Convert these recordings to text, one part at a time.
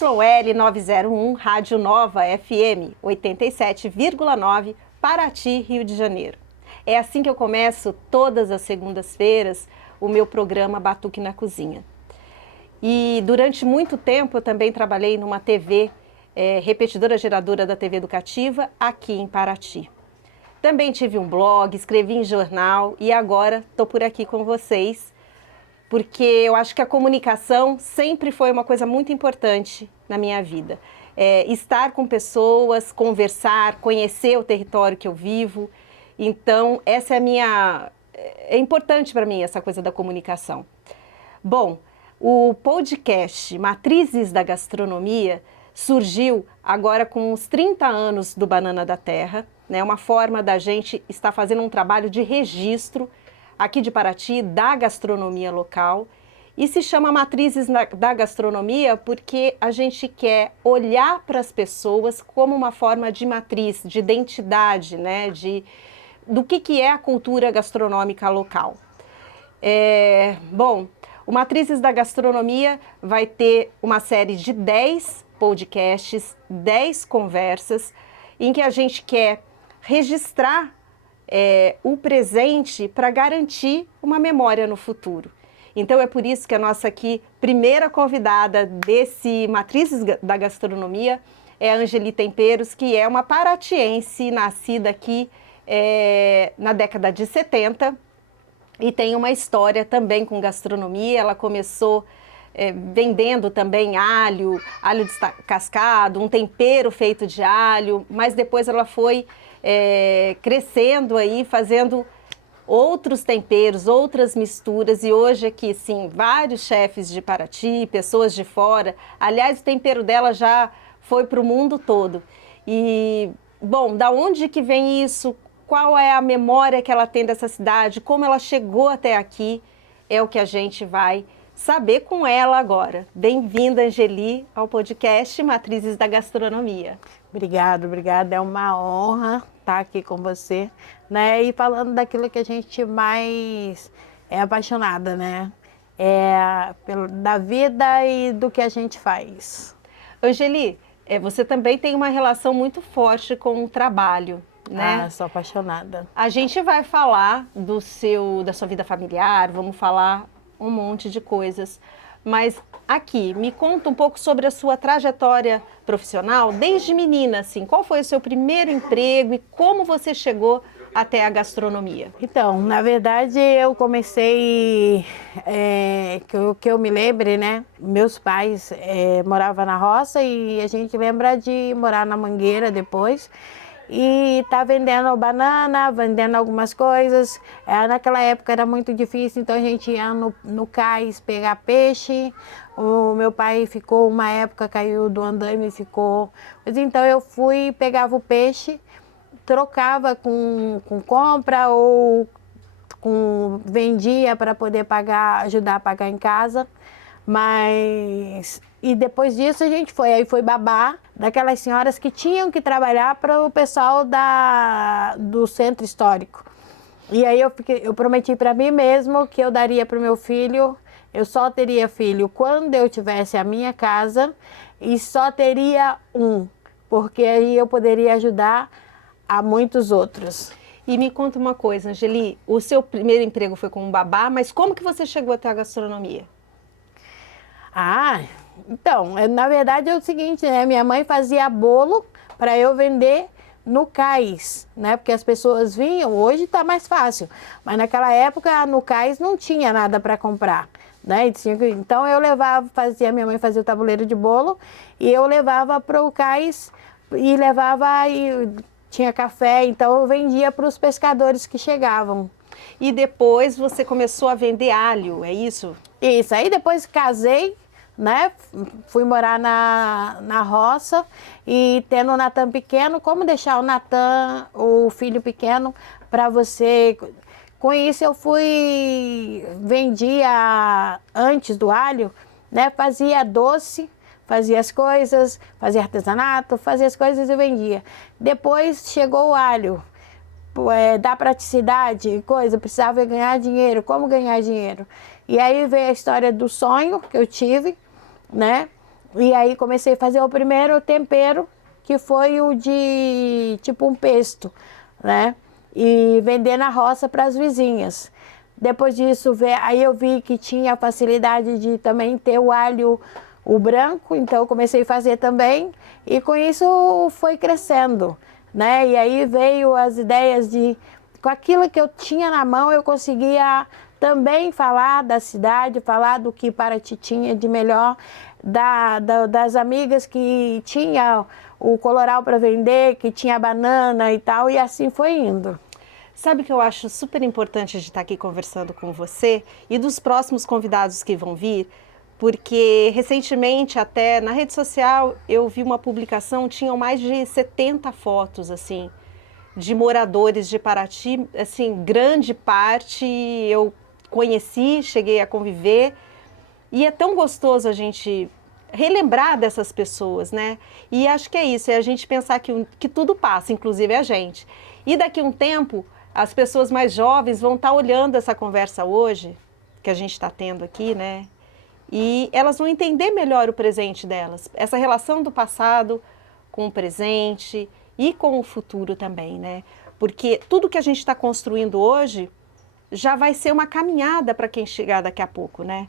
YL 901, Rádio Nova FM 87,9, Paraty, Rio de Janeiro. É assim que eu começo todas as segundas-feiras o meu programa Batuque na Cozinha. E durante muito tempo eu também trabalhei numa TV, repetidora geradora da TV Educativa, aqui em Paraty. Também tive um blog, escrevi em jornal e agora estou por aqui com vocês, porque eu acho que a comunicação sempre foi uma coisa muito importante na minha vida. Estar com pessoas, conversar, conhecer o território que eu vivo. Então, essa é importante para mim, essa coisa da comunicação. Bom, o podcast Matrizes da Gastronomia surgiu agora com os 30 anos do Banana da Terra, né? Uma forma da gente estar fazendo um trabalho de registro aqui de Paraty, da gastronomia local, e se chama Matrizes da Gastronomia porque a gente quer olhar para as pessoas como uma forma de matriz, de identidade, né, do que é a cultura gastronômica local. Bom, o Matrizes da Gastronomia vai ter uma série de 10 podcasts, 10 conversas, em que a gente quer registrar o presente para garantir uma memória no futuro. Então é por isso que a nossa aqui primeira convidada desse Matrizes da Gastronomia é a Angeli Temperos, que é uma paratiense nascida aqui na década de 70 e tem uma história também com gastronomia. Ela começou vendendo também alho descascado, um tempero feito de alho, mas depois ela foi crescendo aí, fazendo outros temperos, outras misturas, e hoje aqui, sim, vários chefes de Paraty, pessoas de fora. Aliás, o tempero dela já foi para o mundo todo. E, bom, da onde que vem isso? Qual é a memória que ela tem dessa cidade? Como ela chegou até aqui? É o que a gente vai saber com ela agora. Bem-vinda, Angeli, ao podcast Matrizes da Gastronomia. Obrigada. É uma honra estar aqui com você, né? E falando daquilo que a gente mais é apaixonada, né? Da vida e do que a gente faz. Angeli, você também tem uma relação muito forte com o trabalho, né? Sou apaixonada. A gente vai falar da sua vida familiar, vamos falar um monte de coisas. Mas aqui, me conta um pouco sobre a sua trajetória profissional, desde menina, assim. Qual foi o seu primeiro emprego e como você chegou até a gastronomia? Então, na verdade, eu comecei, que eu me lembre, né? Meus pais moravam na roça e a gente lembra de morar na Mangueira depois. E tá vendendo banana, vendendo algumas coisas. Naquela época era muito difícil, então a gente ia no cais pegar peixe. O meu pai ficou, uma época caiu do andaime e ficou. Mas então eu fui, pegava o peixe, trocava com compra ou vendia para poder ajudar a pagar em casa. E depois disso a gente foi babá daquelas senhoras que tinham que trabalhar para o pessoal do centro histórico. E aí eu prometi para mim mesmo que eu daria para o meu filho, eu só teria filho quando eu tivesse a minha casa e só teria porque aí eu poderia ajudar a muitos outros. E me conta uma coisa, Angeli, o seu primeiro emprego foi como babá, mas como que você chegou até a gastronomia? Então, na verdade é o seguinte, né? Minha mãe fazia bolo para eu vender no cais, né? Porque as pessoas vinham, hoje está mais fácil, mas naquela época no cais não tinha nada para comprar, né? Então eu minha mãe fazia o tabuleiro de bolo e eu levava para o cais e tinha café, então eu vendia para os pescadores que chegavam. E depois você começou a vender alho, é isso? Isso, aí depois casei, né? Fui morar na roça e tendo o Natan pequeno, como deixar o filho pequeno, para você... Com isso eu vendia antes do alho, né? Fazia doce, fazia as coisas, fazia artesanato, fazia as coisas e vendia. Depois chegou o alho. Da praticidade, precisava ganhar dinheiro, como ganhar dinheiro? E aí veio a história do sonho que eu tive, né? E aí comecei a fazer o primeiro tempero, que foi o de tipo um pesto, né? E vender na roça para as vizinhas. Depois disso, aí eu vi que tinha a facilidade de também ter o alho, o branco, então eu comecei a fazer também. E com isso foi crescendo, né? E aí veio as ideias de, com aquilo que eu tinha na mão, eu conseguia também falar da cidade, falar do que Paraty tinha de melhor, das amigas que tinha o coloral para vender, que tinha banana e tal, e assim foi indo. Sabe que eu acho super importante de estar aqui conversando com você e dos próximos convidados que vão vir, porque recentemente até na rede social eu vi uma publicação, tinham mais de 70 fotos assim de moradores de Paraty, assim, grande parte eu conheci, cheguei a conviver, e é tão gostoso a gente relembrar dessas pessoas, né? E acho que é isso, é a gente pensar que tudo passa, inclusive a gente. E daqui a um tempo, as pessoas mais jovens vão estar olhando essa conversa hoje, que a gente está tendo aqui, né? E elas vão entender melhor o presente delas, essa relação do passado com o presente e com o futuro também, né? Porque tudo que a gente está construindo hoje já vai ser uma caminhada para quem chegar daqui a pouco, né?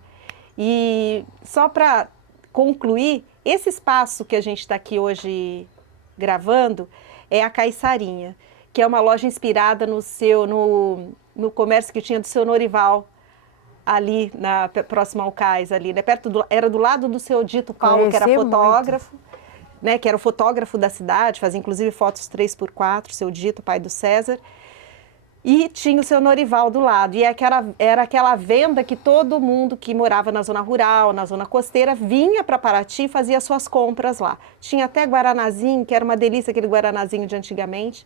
E só para concluir, esse espaço que a gente está aqui hoje gravando é a Caiçarinha, que é uma loja inspirada no comércio que tinha do seu Norival, ali próximo ao cais, ali, né? Era do lado do seu Dito Paulo, que era fotógrafo, né? Que era o fotógrafo da cidade, fazia inclusive fotos 3x4, seu Dito, pai do César. E tinha o seu Norival do lado. E era aquela venda que todo mundo que morava na zona rural, na zona costeira, vinha para Paraty e fazia suas compras lá. Tinha até guaranazinho, que era uma delícia aquele guaranazinho de antigamente.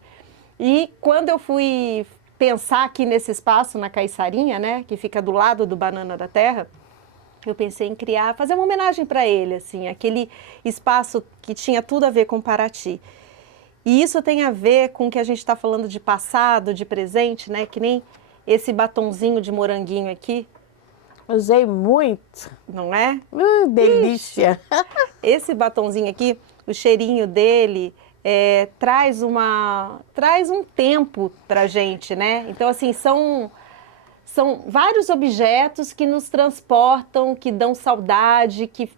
E quando eu fui pensar aqui nesse espaço, na Caiçarinha, né, que fica do lado do Banana da Terra, eu pensei em fazer uma homenagem para ele, assim, aquele espaço que tinha tudo a ver com Paraty. E isso tem a ver com o que a gente está falando de passado, de presente, né? Que nem esse batonzinho de moranguinho aqui. Usei muito. Não é? Delícia! Esse batonzinho aqui, o cheirinho dele traz um tempo pra gente, né? Então, assim, são vários objetos que nos transportam, que dão saudade, que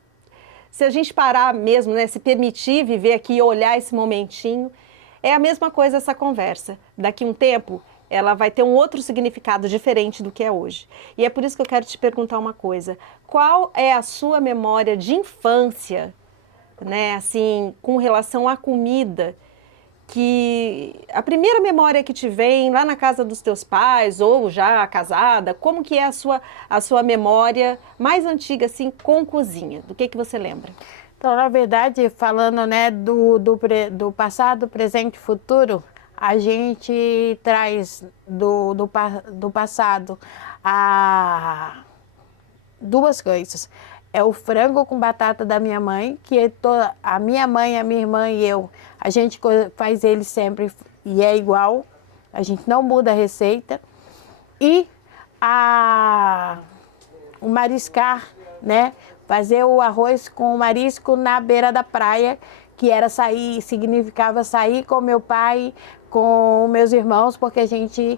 se a gente parar mesmo, né, se permitir viver aqui e olhar esse momentinho, é a mesma coisa essa conversa. Daqui a um tempo, ela vai ter um outro significado diferente do que é hoje. E é por isso que eu quero te perguntar uma coisa. Qual é a sua memória de infância, né, assim, com relação à comida, que a primeira memória que te vem lá na casa dos teus pais ou já casada, como que é a sua memória mais antiga, assim, com cozinha? Do que você lembra? Então, na verdade, falando, né, do passado, presente e futuro, a gente traz do passado duas coisas. É o frango com batata da minha mãe, que a minha mãe, a minha irmã e eu, a gente faz ele sempre e é igual, a gente não muda a receita. E o mariscar, né? Fazer o arroz com o marisco na beira da praia, que era significava sair com meu pai, com meus irmãos, porque a gente,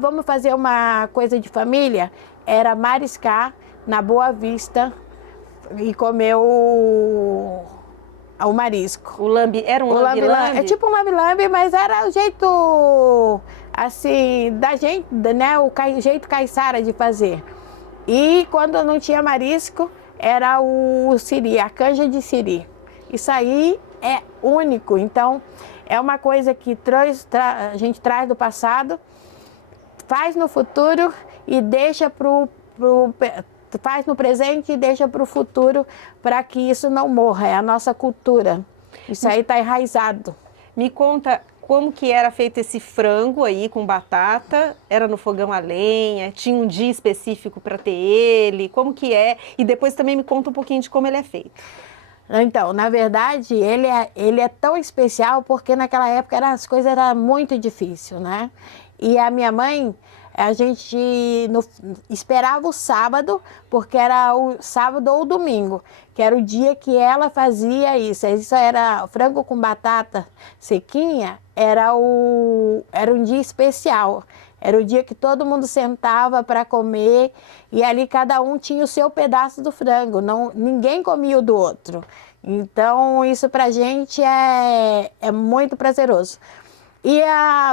vamos fazer uma coisa de família? Era mariscar na Boa Vista e comer o marisco. Era um lambi-lambi? É tipo um lambi-lambi, mas era o jeito, assim, da gente, né? O jeito caiçara de fazer. E quando não tinha marisco, era o siri, a canja de siri. Isso aí é único, então é uma coisa que a gente traz do passado, faz no futuro e deixa faz no presente e deixa para o futuro, para que isso não morra, é a nossa cultura. Isso aí está enraizado. Me conta como que era feito esse frango aí com batata, era no fogão a lenha, tinha um dia específico para ter ele, como que é? E depois também me conta um pouquinho de como ele é feito. Então, na verdade, ele é tão especial porque naquela época as coisas eram muito difíceis, né? E a minha mãe, a gente esperava o sábado, porque era o sábado ou domingo, que era o dia que ela fazia isso. Isso era frango com batata sequinha, era um dia especial. Era o dia que todo mundo sentava para comer e ali cada um tinha o seu pedaço do frango, ninguém comia o do outro. Então isso pra gente é muito prazeroso. E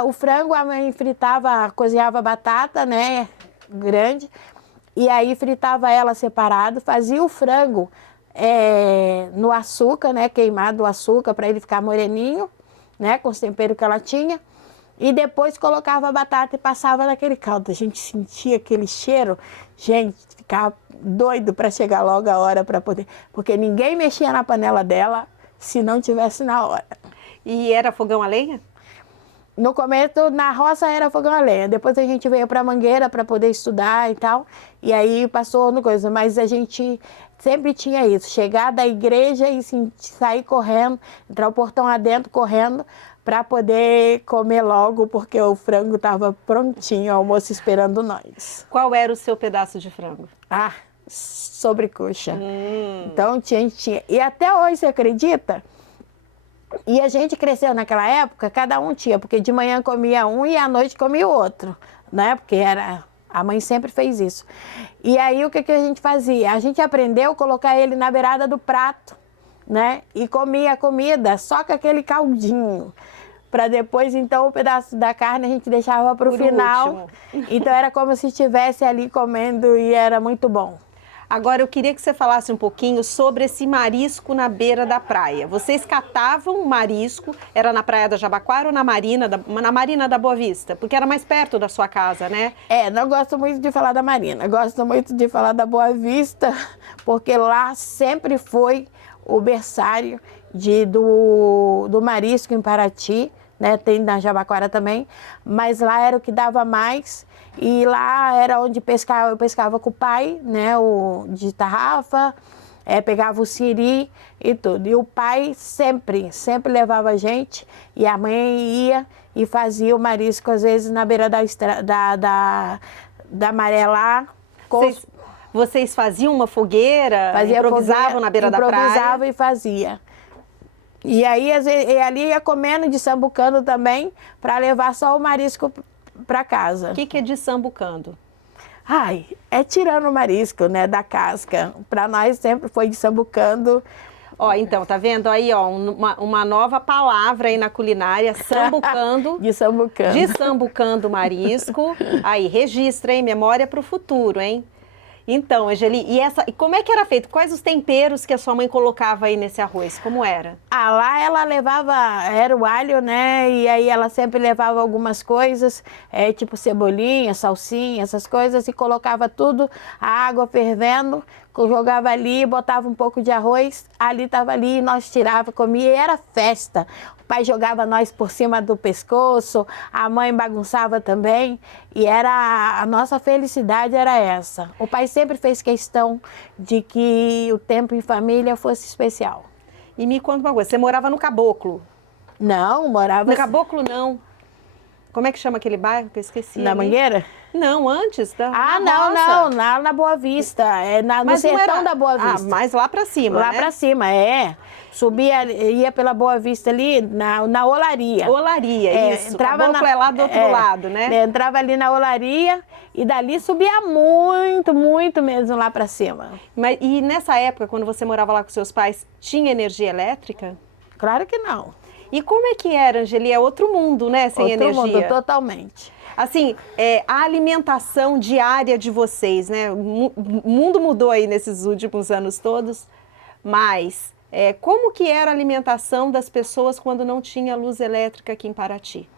o frango, a mãe fritava, cozinhava a batata, né, grande, e aí fritava ela separado, fazia o frango no açúcar, né, queimado o açúcar para ele ficar moreninho, né, com os temperos que ela tinha. E depois colocava a batata e passava naquele caldo. A gente sentia aquele cheiro, gente, ficava doido para chegar logo a hora para poder... Porque ninguém mexia na panela dela se não tivesse na hora. E era fogão a lenha? No começo, na roça era fogão a lenha. Depois a gente veio para a Mangueira para poder estudar e tal. E aí passou no coisa. Mas a gente sempre tinha isso. Chegar da igreja e sair correndo, entrar o portão adentro correndo, para poder comer logo, porque o frango estava prontinho, o almoço esperando nós. Qual era o seu pedaço de frango? Sobrecoxa. Então tinha. E até hoje, você acredita? E a gente cresceu naquela época, cada um tinha, porque de manhã comia um e à noite comia o outro, né? Porque a mãe sempre fez isso. E aí o que a gente fazia? A gente aprendeu a colocar ele na beirada do prato, né? E comia a comida só com aquele caldinho. Para depois, então, o pedaço da carne a gente deixava para o final. Então era como se estivesse ali comendo e era muito bom. Agora eu queria que você falasse um pouquinho sobre esse marisco na beira da praia. Vocês catavam marisco, era na Praia da Jabaquara ou na Marina da Boa Vista? Porque era mais perto da sua casa, né? Não gosto muito de falar da Marina, gosto muito de falar da Boa Vista, porque lá sempre foi o berçário do marisco em Paraty, né? Tem na Jabaquara também, mas lá era o que dava mais. E lá era onde eu pescava com o pai, né, de tarrafa, pegava o siri e tudo. E o pai sempre levava a gente, e a mãe ia e fazia o marisco, às vezes, na beira da maré lá. Vocês faziam uma fogueira, improvisavam na beira da praia? Improvisava e fazia. E aí, ali ia comendo, dessambucando também, para levar só o marisco para casa. O que é dessambucando? É tirando o marisco, né, da casca. Para nós sempre foi dessambucando. Então, tá vendo aí, uma nova palavra aí na culinária, sambucando. Dessambucando marisco. Aí, registra, hein, memória para o futuro, hein? Então, Angeli, e como é que era feito? Quais os temperos que a sua mãe colocava aí nesse arroz? Como era? Lá ela levava, era o alho, né? E aí ela sempre levava algumas coisas, tipo cebolinha, salsinha, essas coisas, e colocava tudo, a água fervendo, jogava ali, botava um pouco de arroz, ali estava ali, nós tirava, comia, e era festa. O pai jogava nós por cima do pescoço, a mãe bagunçava também, e a nossa felicidade era essa. O pai sempre fez questão de que o tempo em família fosse especial. E me conta uma coisa, você morava no Caboclo? Não, morava... No Caboclo não. Como é que chama aquele bairro que eu esqueci? Na Mangueira? Não, antes da não, lá na Boa Vista, no sertão da Boa Vista. Mas lá pra cima, Lá pra cima, Subia, ia pela Boa Vista ali, na Olaria. Olaria, isso. Caboclo é lá do outro lado, né? Entrava ali na Olaria e dali subia muito, muito mesmo lá pra cima. E nessa época, quando você morava lá com seus pais, tinha energia elétrica? Claro que não. E como é que era, Angeli? É outro mundo, né, sem energia? Outro mundo, totalmente. Assim, a alimentação diária de vocês, né? O mundo mudou aí nesses últimos anos todos, mas como que era a alimentação das pessoas quando não tinha luz elétrica aqui em Paraty?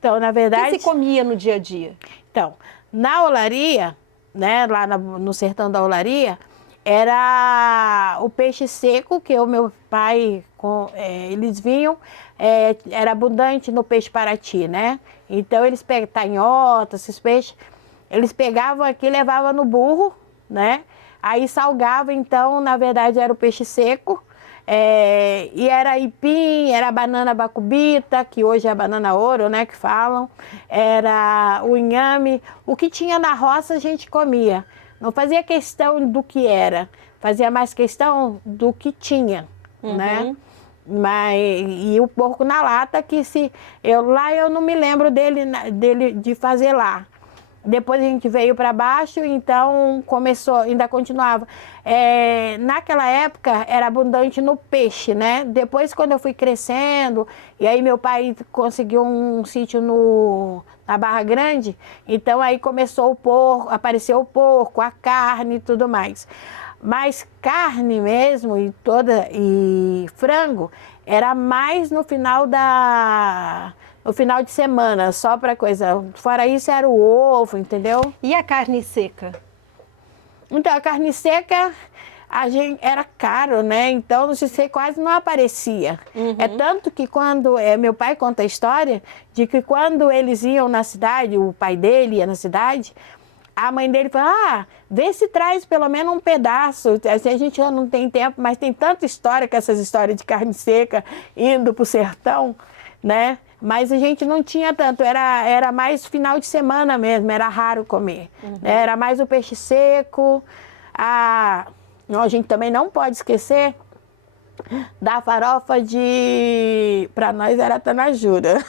Então, na verdade... O que se comia no dia a dia? Então, na Olaria, né, lá no sertão da Olaria, era o peixe seco, que o meu pai, eles vinham, era abundante no peixe Paraty, né? Então eles pegavam tanhota, esses peixes, eles pegavam aqui e levavam no burro, né? Aí salgava, então, na verdade era o peixe seco, E era aipim, era banana bacubita, que hoje é banana ouro, né, que falam. Era o inhame. O que tinha na roça a gente comia. Não fazia questão do que era, fazia mais questão do que tinha, né? E o porco na lata, que eu não me lembro dele de fazer lá. Depois a gente veio para baixo, então ainda continuava. Naquela época era abundante no peixe, né? Depois, quando eu fui crescendo, e aí meu pai conseguiu um sítio na Barra Grande, então aí começou apareceu o porco, a carne e tudo mais. Mas carne mesmo e frango era mais no final de semana, só para coisa. Fora isso era o ovo, entendeu? E a carne seca? Então, a carne seca era caro, né? Então, você quase não aparecia. É tanto que quando meu pai conta a história de que quando eles iam na cidade, o pai dele ia na cidade, a mãe dele falou, vê se traz pelo menos um pedaço. Assim, a gente já não tem tempo, mas tem tanta história com essas histórias de carne seca indo pro sertão, né? Mas a gente não tinha tanto, era mais final de semana mesmo, era raro comer. Era mais o peixe seco. A gente também não pode esquecer da farofa para nós era tanajura.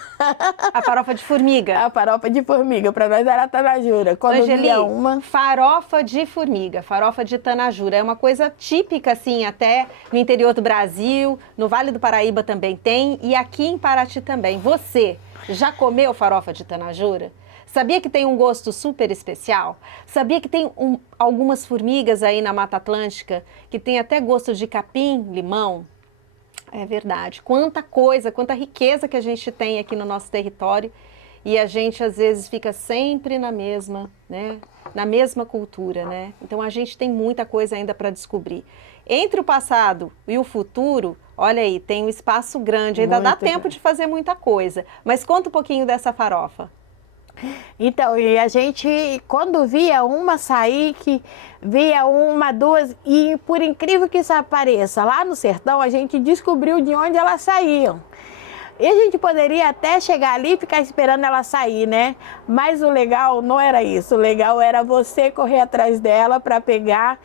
A farofa de formiga? A farofa de formiga, para nós era tanajura. Quando Angeli, via uma... farofa de formiga, farofa de tanajura, é uma coisa típica, assim, até no interior do Brasil, no Vale do Paraíba também tem, e aqui em Paraty também. Você já comeu farofa de tanajura? Sabia que tem um gosto super especial? Sabia que tem algumas formigas aí na Mata Atlântica que tem até gosto de capim, limão? É verdade. Quanta coisa, quanta riqueza que a gente tem aqui no nosso território e a gente às vezes fica sempre na mesma, né? Na mesma cultura, né? Então a gente tem muita coisa ainda para descobrir. Entre o passado e o futuro, olha aí, tem um espaço grande, ainda dá tempo de fazer muita coisa. Mas conta um pouquinho dessa farofa. Então, e a gente, quando via uma sair, que via uma, duas, e por incrível que isso pareça, lá no sertão a gente descobriu de onde elas saíam. E a gente poderia até chegar ali e ficar esperando ela sair, né? Mas o legal não era isso, o legal era você correr atrás dela para pegar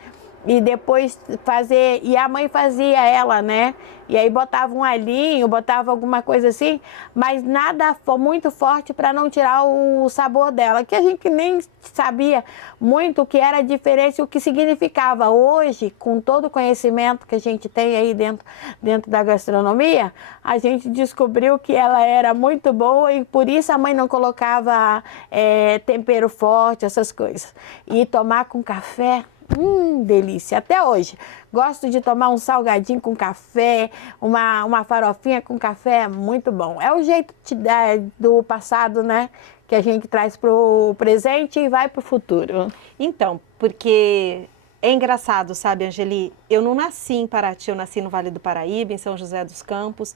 e depois fazer, e a mãe fazia ela, né? E aí botava um alhinho, botava alguma coisa assim, mas nada muito forte para não tirar o sabor dela, que a gente nem sabia muito o que era a diferença e o que significava. Hoje, com todo o conhecimento que a gente tem aí dentro da gastronomia, a gente descobriu que ela era muito boa e por isso a mãe não colocava tempero forte, essas coisas. E tomar com café, delícia, até hoje. Gosto de tomar um salgadinho com café, uma farofinha com café, muito bom. É o jeito do passado, né? Que a gente traz pro presente e vai pro futuro. Então, porque é engraçado, sabe, Angeli? Eu não nasci em Paraty, eu nasci no Vale do Paraíba, em São José dos Campos,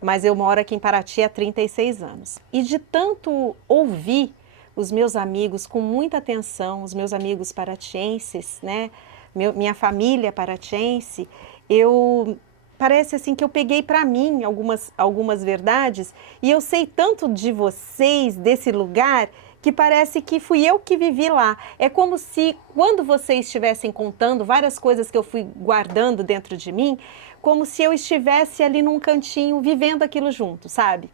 mas eu moro aqui em Paraty há 36 anos. E de tanto ouvir os meus amigos com muita atenção, os meus amigos paratienses, né? Minha família paratiense, parece assim que eu peguei para mim algumas verdades e eu sei tanto de vocês, desse lugar, que parece que fui eu que vivi lá. É como se, quando vocês estivessem contando várias coisas que eu fui guardando dentro de mim, como se eu estivesse ali num cantinho vivendo aquilo junto, sabe?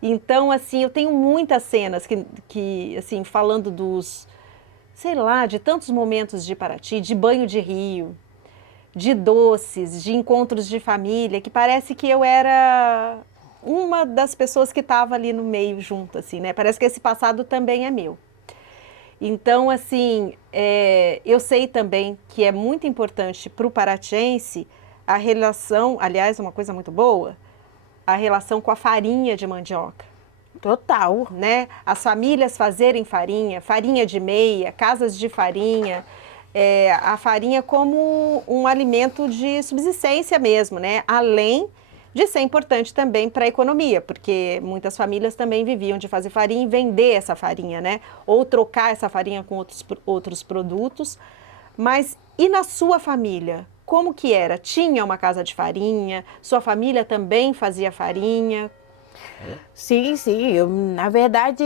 Então, assim, eu tenho muitas cenas que assim, falando sei lá, de tantos momentos de Paraty, de banho de rio, de doces, de encontros de família, que parece que eu era uma das pessoas que estava ali no meio junto, assim, né? Parece que esse passado também é meu. Então, assim, eu sei também que é muito importante para o paratiense a relação, aliás, uma coisa muito boa, a relação com a farinha de mandioca. Total. Né? As famílias fazerem farinha, farinha de meia, casas de farinha, a farinha como um alimento de subsistência mesmo, né? Além de ser importante também para a economia, porque muitas famílias também viviam de fazer farinha e vender essa farinha, né? Ou trocar essa farinha com outros produtos. Mas e na sua família? Como que era? Tinha uma casa de farinha? Sua família também fazia farinha? Sim, sim. Na verdade,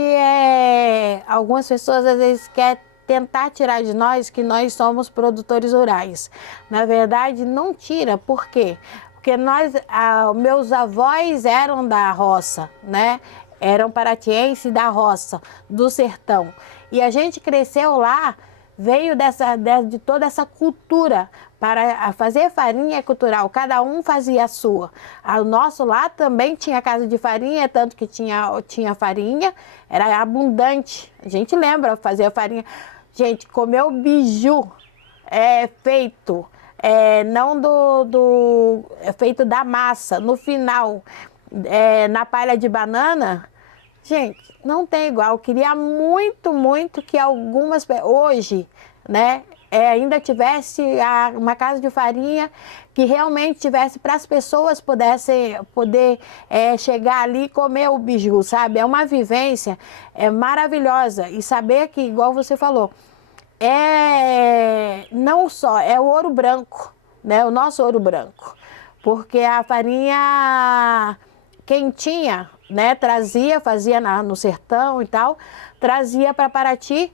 algumas pessoas às vezes querem tentar tirar de nós que nós somos produtores rurais. Na verdade, não tira. Por quê? Porque meus avós eram da roça, né? Eram paratienses da roça, do sertão. E a gente cresceu lá, veio de toda essa cultura para fazer farinha cultural. Cada um fazia a sua. O nosso lá também tinha casa de farinha, tanto que tinha farinha, era abundante. A gente lembra, fazia farinha. Gente, comer o biju feito, não feito da massa, no final, na palha de banana. Gente, não tem igual. Eu queria muito, muito que hoje, né, ainda tivesse uma casa de farinha que realmente tivesse para as pessoas poder chegar ali e comer o biju, sabe? É uma vivência maravilhosa. E saber que, igual você falou, não só, é o ouro branco, né? O nosso ouro branco. Porque a farinha quentinha, né, fazia no sertão e tal, trazia para Paraty,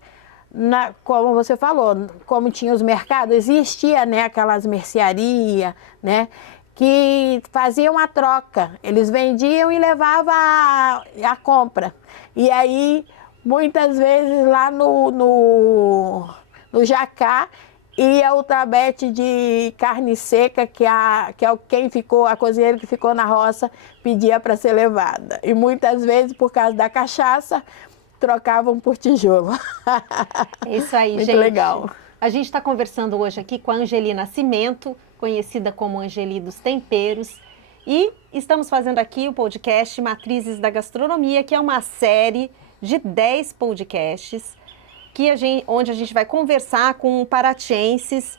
como você falou, como tinha os mercados, existia, né, aquelas mercearias, né, que faziam a troca, eles vendiam e levavam a compra. E aí, muitas vezes lá no Jacá, ia o tabete de carne seca, a cozinheira que ficou na roça, pedia para ser levada. E muitas vezes, por causa da cachaça, trocavam por tijolo. É isso aí, Muito gente. legal. A gente está conversando hoje aqui com a Angeli Nascimento, conhecida como Angeli dos Temperos. E estamos fazendo aqui o podcast Matrizes da Gastronomia, que é uma série de 10 podcasts onde a gente vai conversar com paratienses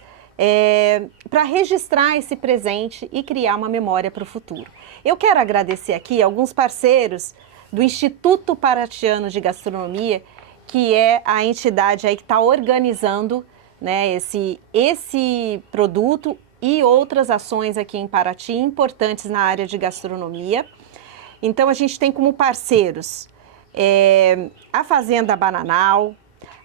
para registrar esse presente e criar uma memória para o futuro. Eu quero agradecer aqui alguns parceiros do Instituto Paratiano de Gastronomia, que é a entidade aí que está organizando, né, esse produto e outras ações aqui em Paraty importantes na área de gastronomia. Então a gente tem como parceiros a Fazenda Bananal,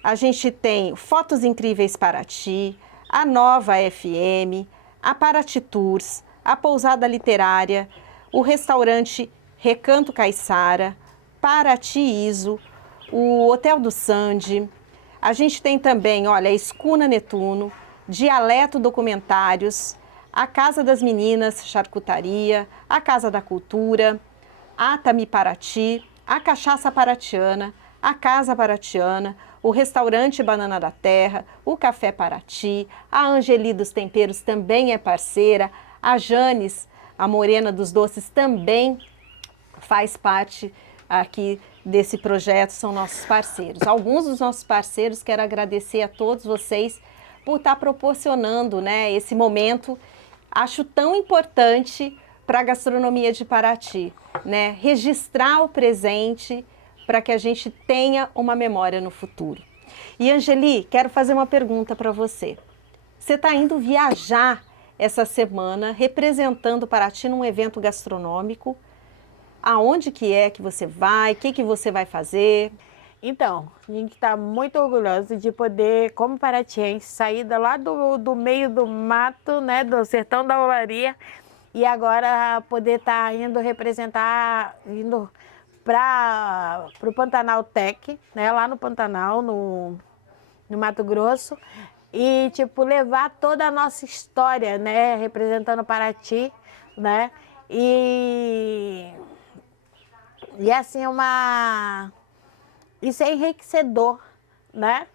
a gente tem Fotos Incríveis Paraty, a Nova FM, a Paraty Tours, a Pousada Literária, o restaurante Recanto Caiçara, Paraty Iso, o Hotel do Sandi. A gente tem também, olha, a Escuna Netuno, Dialeto Documentários, a Casa das Meninas Charcutaria, a Casa da Cultura, a Tami Paraty, a Cachaça Paratiana, a Casa Paratiana, o Restaurante Banana da Terra, o Café Paraty, a Angeli dos Temperos também é parceira, a Janes, a Morena dos Doces, também faz parte aqui desse projeto, são nossos parceiros. Alguns dos nossos parceiros, quero agradecer a todos vocês por estar proporcionando, né, esse momento, acho tão importante para a gastronomia de Paraty, né, registrar o presente para que a gente tenha uma memória no futuro. E Angeli, quero fazer uma pergunta para você. Você está indo viajar essa semana representando Paraty num evento gastronômico. Aonde que você vai? O que você vai fazer? Então, a gente está muito orgulhoso de poder, como paratiense, sair lá do meio do mato, né, do sertão da olaria, e agora poder estar indo para o Pantanal Tech, né, lá no Pantanal, no Mato Grosso, e tipo levar toda a nossa história, né, representando Paraty, né, e assim isso é enriquecedor, né?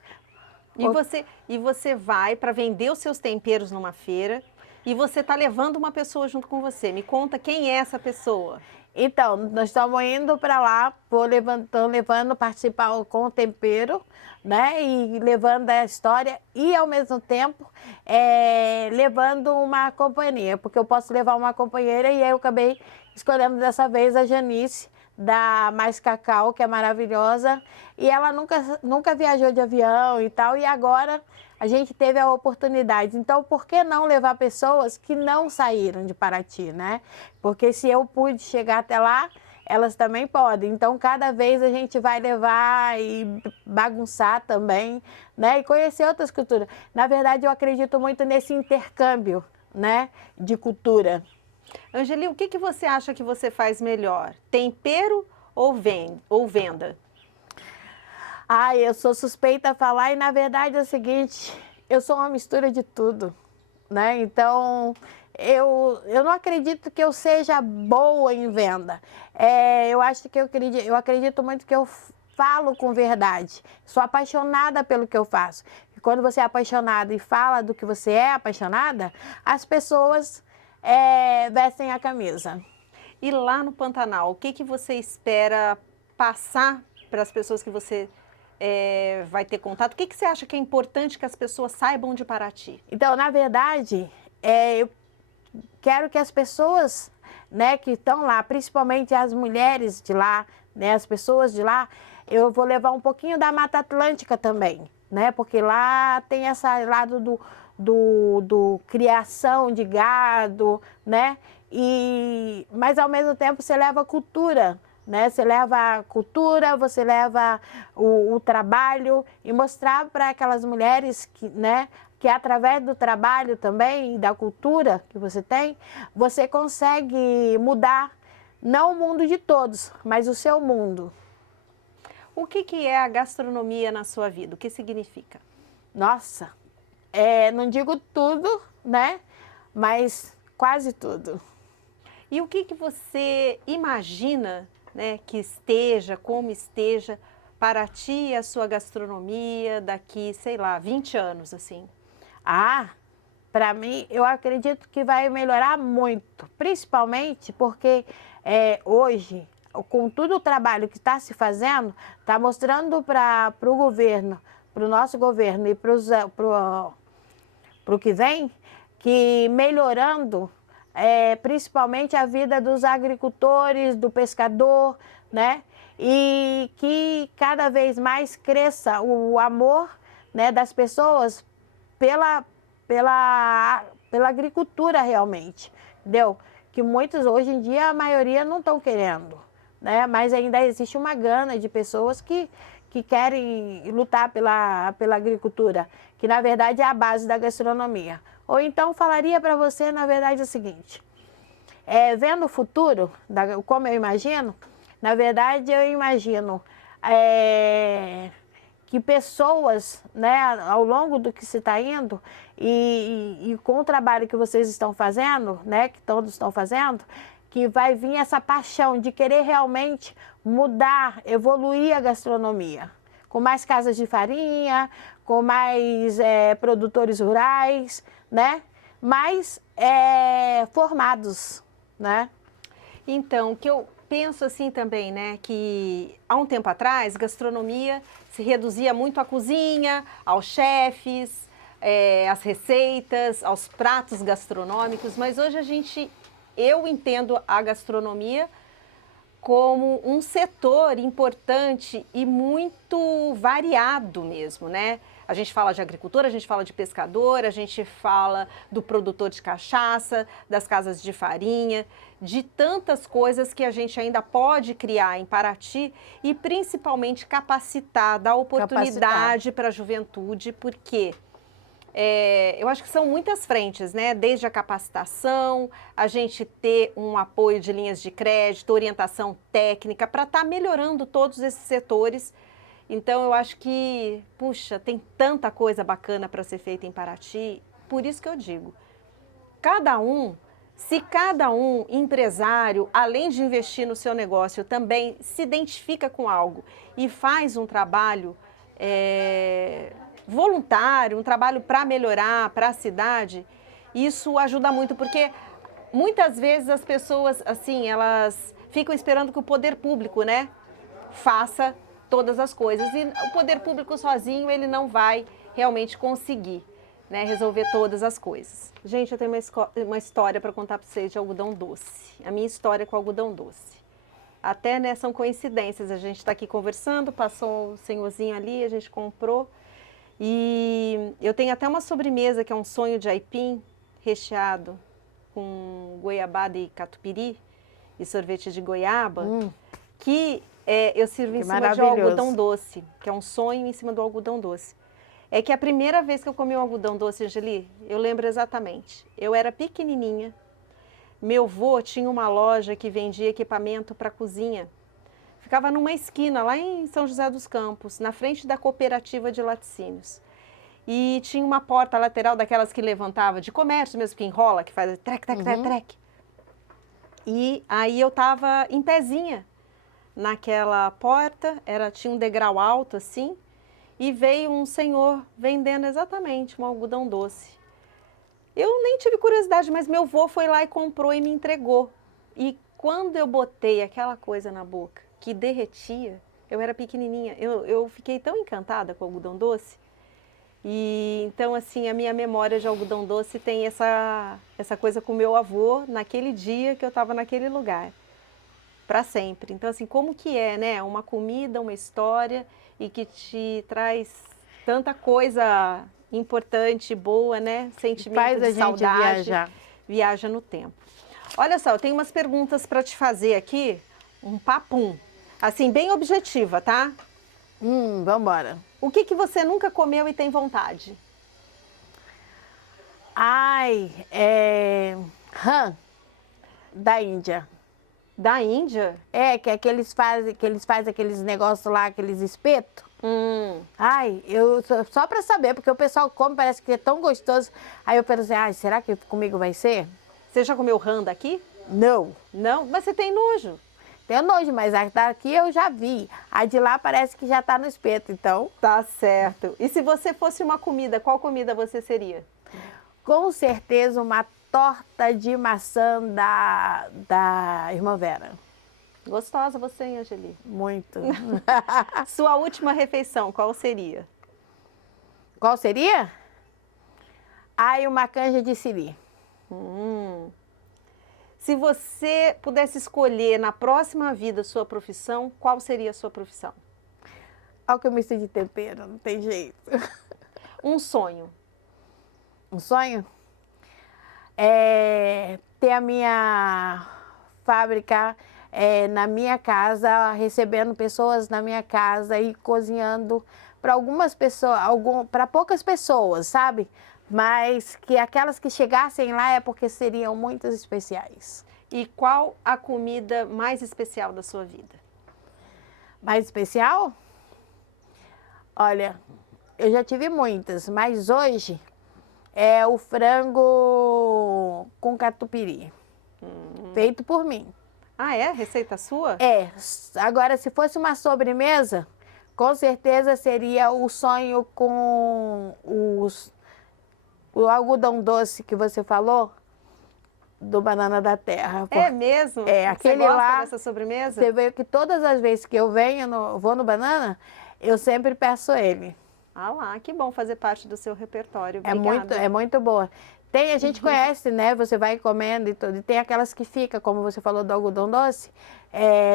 E você vai para vender os seus temperos numa feira e você está levando uma pessoa junto com você. Me conta quem é essa pessoa. Então, nós estamos indo para lá, levando, participar com o tempero, né? E levando a história e, ao mesmo tempo, levando uma companhia, porque eu posso levar uma companheira e aí eu acabei escolhendo dessa vez a Janice, da Mais Cacau, que é maravilhosa, e ela nunca viajou de avião e tal, e agora a gente teve a oportunidade. Então, por que não levar pessoas que não saíram de Paraty, né? Porque se eu pude chegar até lá, elas também podem. Então, cada vez a gente vai levar e bagunçar também, né? E conhecer outras culturas. Na verdade, eu acredito muito nesse intercâmbio, né? De cultura. Angeli, o que você acha que você faz melhor? Tempero ou venda? Ah, eu sou suspeita a falar e na verdade é o seguinte, eu sou uma mistura de tudo, né? Então, eu não acredito que eu seja boa em venda. Eu acho que eu acredito muito que eu falo com verdade. Sou apaixonada pelo que eu faço. E quando você é apaixonada e fala do que você é apaixonada, as pessoas vestem a camisa. E lá no Pantanal, o que você espera passar para as pessoas que você vai ter contato? O que você acha que é importante que as pessoas saibam de Paraty? Então, na verdade, eu quero que as pessoas, né, que estão lá, principalmente as mulheres de lá, né, as pessoas de lá, eu vou levar um pouquinho da Mata Atlântica também, né, porque lá tem esse lado do criação de gado, né, mas ao mesmo tempo você leva cultura, né? Você leva a cultura, você leva o trabalho e mostrar para aquelas mulheres que, né, que através do trabalho também e da cultura que você tem, você consegue mudar não o mundo de todos, mas o seu mundo. O que é a gastronomia na sua vida? O que significa? Nossa, não digo tudo, né? Mas quase tudo. E o que você imagina, né, que esteja, como esteja, Paraty a sua gastronomia daqui, sei lá, 20 anos, assim? Ah, para mim, eu acredito que vai melhorar muito, principalmente porque hoje, com todo o trabalho que está se fazendo, está mostrando para o governo, para o nosso governo e para o que vem, que melhorando principalmente a vida dos agricultores, do pescador, né? E que cada vez mais cresça o amor, né, das pessoas pela agricultura realmente, entendeu? Que muitos, hoje em dia, a maioria não estão querendo, né? Mas ainda existe uma gana de pessoas que querem lutar pela agricultura, que na verdade é a base da gastronomia. Ou então falaria para você, na verdade, o seguinte, vendo o futuro, como eu imagino, na verdade eu imagino que pessoas, né, ao longo do que se está indo e com o trabalho que vocês estão fazendo, né, que todos estão fazendo, que vai vir essa paixão de querer realmente mudar, evoluir a gastronomia. Com mais casas de farinha, com mais produtores rurais, né, mais formados, né. Então, o que eu penso assim também, né, que há um tempo atrás, gastronomia se reduzia muito à cozinha, aos chefes, às receitas, aos pratos gastronômicos, mas hoje eu entendo a gastronomia como um setor importante e muito variado mesmo, né? A gente fala de agricultor, a gente fala de pescador, a gente fala do produtor de cachaça, das casas de farinha, de tantas coisas que a gente ainda pode criar em Paraty e principalmente capacitar, dar oportunidade para a juventude, porque eu acho que são muitas frentes, né? Desde a capacitação, a gente ter um apoio de linhas de crédito, orientação técnica, para estar melhorando todos esses setores. Então, eu acho que, puxa, tem tanta coisa bacana para ser feita em Paraty, por isso que eu digo, se cada um empresário, além de investir no seu negócio, também se identifica com algo e faz um trabalho voluntário, um trabalho para melhorar, para a cidade, isso ajuda muito, porque muitas vezes as pessoas, assim, elas ficam esperando que o poder público, né, faça todas as coisas. E o poder público sozinho, ele não vai realmente conseguir, né, resolver todas as coisas. Gente, eu tenho uma história para contar para vocês de algodão doce. A minha história com algodão doce. Até, né, são coincidências. A gente está aqui conversando, passou o senhorzinho ali, a gente comprou. E eu tenho até uma sobremesa que é um sonho de aipim recheado com goiabada e catupiry e sorvete de goiaba, que eu sirvo em cima de um algodão doce, que é um sonho em cima do algodão doce. É que a primeira vez que eu comi um algodão doce, Angeli, eu lembro exatamente. Eu era pequenininha, meu avô tinha uma loja que vendia equipamento para cozinha. Ficava numa esquina, lá em São José dos Campos, na frente da cooperativa de laticínios. E tinha uma porta lateral daquelas que levantava, de comércio mesmo, que enrola, que faz trec, trec, trec, trec. E aí eu estava em pezinha naquela porta, tinha um degrau alto assim, e veio um senhor vendendo exatamente um algodão doce. Eu nem tive curiosidade, mas meu avô foi lá e comprou e me entregou. E quando eu botei aquela coisa na boca, que derretia, eu era pequenininha, eu fiquei tão encantada com o algodão doce. E então, assim, a minha memória de algodão doce tem essa coisa com o meu avô naquele dia que eu estava naquele lugar, para sempre. Então, assim, como que é, né? Uma comida, uma história e que te traz tanta coisa importante, boa, né? Sentimento Faz a de gente saudade, viaja no tempo. Olha só, eu tenho umas perguntas para te fazer aqui, um papum, assim, bem objetiva, tá? Vambora. O que você nunca comeu e tem vontade? Ai, rã da Índia. Da Índia? Que é que eles fazem aqueles negócios lá, aqueles espetos. Ai, eu só pra saber, porque o pessoal come, parece que é tão gostoso. Aí eu pensei, ai, será que comigo vai ser? Você já comeu rã daqui? Não. Não? Mas você tem nojo? Tenho nojo, mas a daqui eu já vi. A de lá parece que já tá no espeto, então. Tá certo. E se você fosse uma comida, qual comida você seria? Com certeza uma torta de maçã da Irmã Vera. Gostosa você, hein, Angeli? Muito. Sua última refeição, qual seria? Qual seria? Ai, uma canja de siri. Se você pudesse escolher na próxima vida sua profissão, qual seria a sua profissão? Alquimista de tempero, não tem jeito. Um sonho. Um sonho? É ter a minha fábrica na minha casa, recebendo pessoas na minha casa e cozinhando para algumas pessoas, para poucas pessoas, sabe? Mas que aquelas que chegassem lá é porque seriam muito especiais. E qual a comida mais especial da sua vida? Mais especial? Olha, eu já tive muitas, mas hoje é o frango com catupiry, feito por mim. Ah, é? Receita sua? Agora se fosse uma sobremesa, com certeza seria o sonho com o algodão doce que você falou, do Banana da Terra. É mesmo? Aquele você gosta lá, dessa sobremesa? você vê que todas as vezes que eu vou no Banana, eu sempre peço ele. Ah lá, que bom fazer parte do seu repertório. Obrigada. É muito boa. A gente conhece, né? Você vai comendo e tudo. E tem aquelas que ficam, como você falou do algodão doce,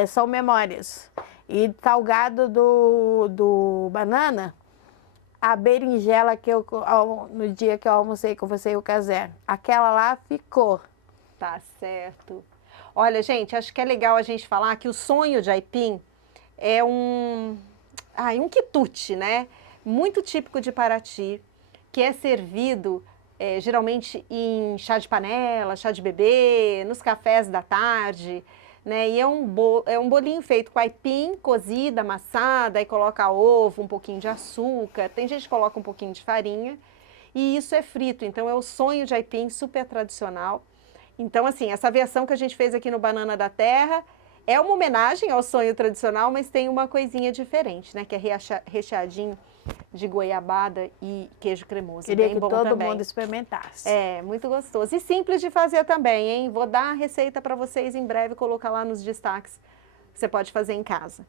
são memórias. E salgado do Banana, a berinjela que no dia que eu almocei com você e o Casé, aquela lá ficou. Tá certo. Olha, gente, acho que é legal a gente falar que o sonho de aipim é um quitute, né? Muito típico de Paraty, que é servido geralmente em chá de panela, chá de bebê, nos cafés da tarde, né? E é um bolinho feito com aipim cozida, amassada, aí coloca ovo, um pouquinho de açúcar, tem gente que coloca um pouquinho de farinha, e isso é frito, então é o sonho de aipim super tradicional. Então, assim, essa versão que a gente fez aqui no Banana da Terra é uma homenagem ao sonho tradicional, mas tem uma coisinha diferente, né? Que é recheadinho de goiabada e queijo cremoso. Queria bem que bom todo também. mundo experimentasse. É, muito gostoso. E simples de fazer também, hein? Vou dar a receita para vocês em breve, colocar lá nos destaques. Você pode fazer em casa.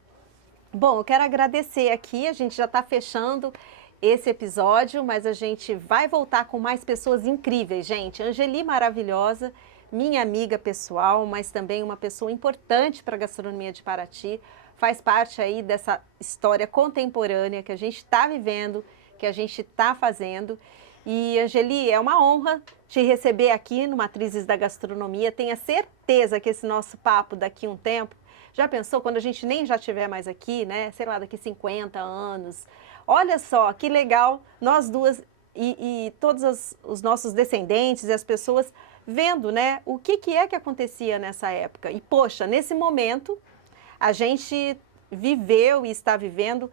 Bom, eu quero agradecer aqui, a gente já está fechando esse episódio, mas a gente vai voltar com mais pessoas incríveis, gente. Angeli maravilhosa, minha amiga pessoal, mas também uma pessoa importante para a gastronomia de Paraty. Faz parte aí dessa história contemporânea que a gente está vivendo, que a gente está fazendo. E, Angeli, é uma honra te receber aqui no Matrizes da Gastronomia. Tenha certeza que esse nosso papo daqui a um tempo, já pensou quando a gente nem já estiver mais aqui, né? Sei lá, daqui 50 anos. Olha só, que legal, nós duas e todos os nossos descendentes e as pessoas vendo, né? O que é que acontecia nessa época. E, poxa, nesse momento, a gente viveu e está vivendo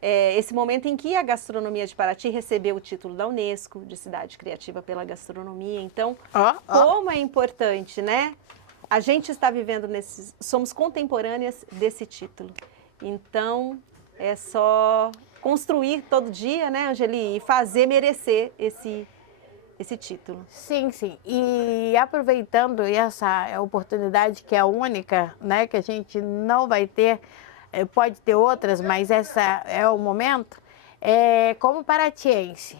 esse momento em que a gastronomia de Paraty recebeu o título da Unesco, de Cidade Criativa pela Gastronomia. Então, como é importante, né? A gente está vivendo somos contemporâneas desse título. Então, é só construir todo dia, né, Angeli? E fazer merecer esse título. Sim, sim. E aproveitando essa oportunidade que é única, né, que a gente não vai ter, pode ter outras, mas essa é o momento, como paratiense,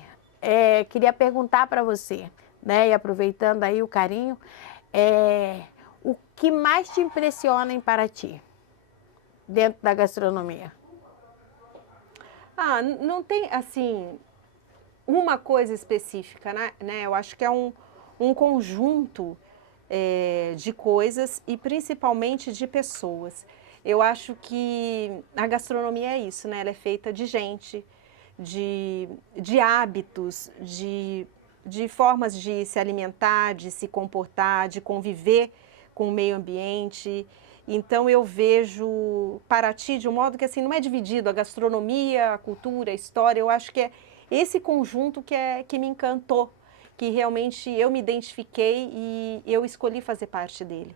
queria perguntar para você, né, e aproveitando aí o carinho, o que mais te impressiona em Paraty, dentro da gastronomia? Não tem, assim, uma coisa específica, né? Eu acho que é um conjunto de coisas e principalmente de pessoas. Eu acho que a gastronomia é isso, né? Ela é feita de gente, de hábitos, de formas de se alimentar, de se comportar, de conviver com o meio ambiente. Então eu vejo Paraty de um modo que assim não é dividido a gastronomia, a cultura, a história. Eu acho que é esse conjunto que me encantou, que realmente eu me identifiquei e eu escolhi fazer parte dele,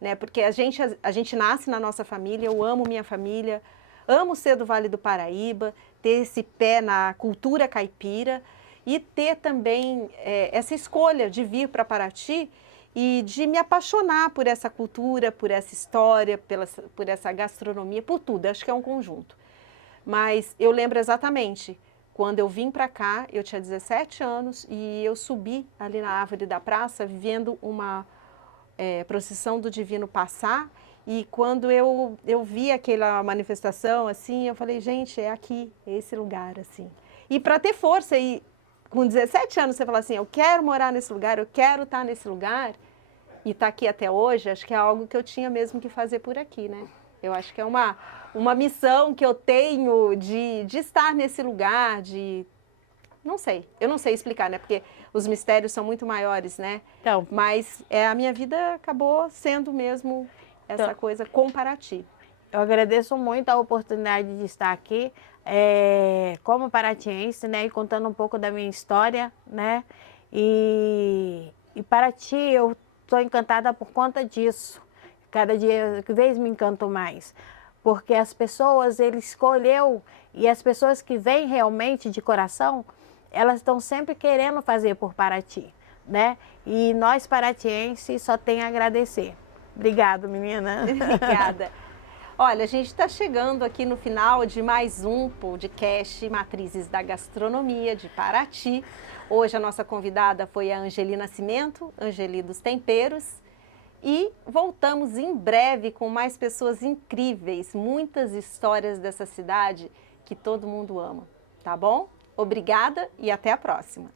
né? Porque a gente nasce na nossa família, eu amo minha família, amo ser do Vale do Paraíba, ter esse pé na cultura caipira e ter também essa escolha de vir para Paraty e de me apaixonar por essa cultura, por essa história, por essa gastronomia, por tudo. Acho que é um conjunto. Mas eu lembro exatamente, quando eu vim para cá, eu tinha 17 anos e eu subi ali na árvore da praça, vendo uma procissão do Divino passar. E quando eu vi aquela manifestação, assim, eu falei, gente, é aqui, é esse lugar, assim. E para ter força, e com 17 anos você fala assim, eu quero morar nesse lugar, eu quero estar nesse lugar, e estar aqui até hoje, acho que é algo que eu tinha mesmo que fazer por aqui, né? Eu acho que é uma missão que eu tenho de estar nesse lugar, não sei, eu não sei explicar, né? Porque os mistérios são muito maiores, né? Então, mas a minha vida acabou sendo mesmo essa coisa comparativa. Eu agradeço muito a oportunidade de estar aqui como paratiense, né, e contando um pouco da minha história, né, e Paraty eu estou encantada por conta disso. Cada dia, que vez me encanto mais, porque as pessoas, ele escolheu, e as pessoas que vêm realmente de coração, elas estão sempre querendo fazer por Paraty, né, e nós paratienses só tem a agradecer. Obrigada, menina. Obrigada. Olha, a gente está chegando aqui no final de mais um podcast Matrizes da Gastronomia de Paraty. Hoje a nossa convidada foi a Angeli Nascimento, Angeli dos Temperos. E voltamos em breve com mais pessoas incríveis, muitas histórias dessa cidade que todo mundo ama, tá bom? Obrigada e até a próxima.